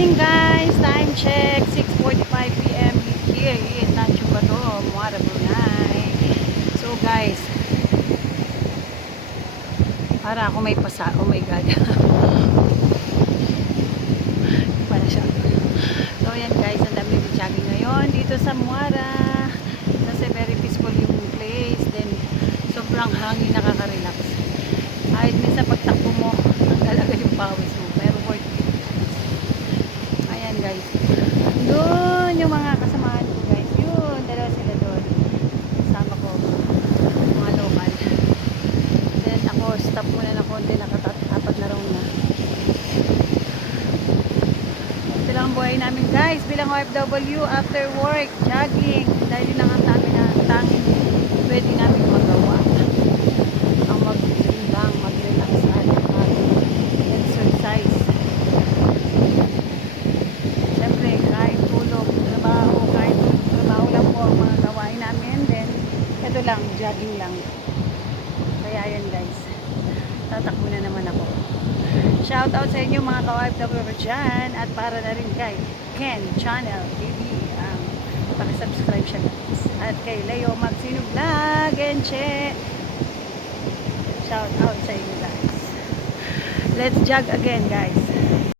morning guys, time check 6:45 p.m. here in Tanjung Bato, Muara, Brunei. So guys, para ako may pasa, oh my god. Para siya. So yan guys, ang dami ng jogging ngayon dito sa Muara kasi very peaceful yung place, then sobrang hangin, nakaka-relax. Kahit minsan pagtakbo mo nagdalaga yung pawis mo, pero worth it. Ayan guys, doon yung mga kasamahan ko guys, yun, dalawa sila doon, kasama ko mga local. Then ako stop muna ng konti, nakatapat na round na. Ito lang ang buhay namin guys bilang OFW after work, jogging, dahil yun lang ang tanging pwede namin magawa, ang mag-timbang, mag-relax at mag-exercise. Siyempre kahit tulog, kahit trabaho lang po ang mga gawain namin, then ito lang, jogging lang. Kaya yan guys, tatakbo na naman ako. Shout out sa inyo mga ka-OFW dyan, at para na rin kay Ken Channel TV, pakisubscribe siya guys, at kay Leo Magsino Vlog and Che. Shout out sa inyo guys. Let's jog again guys.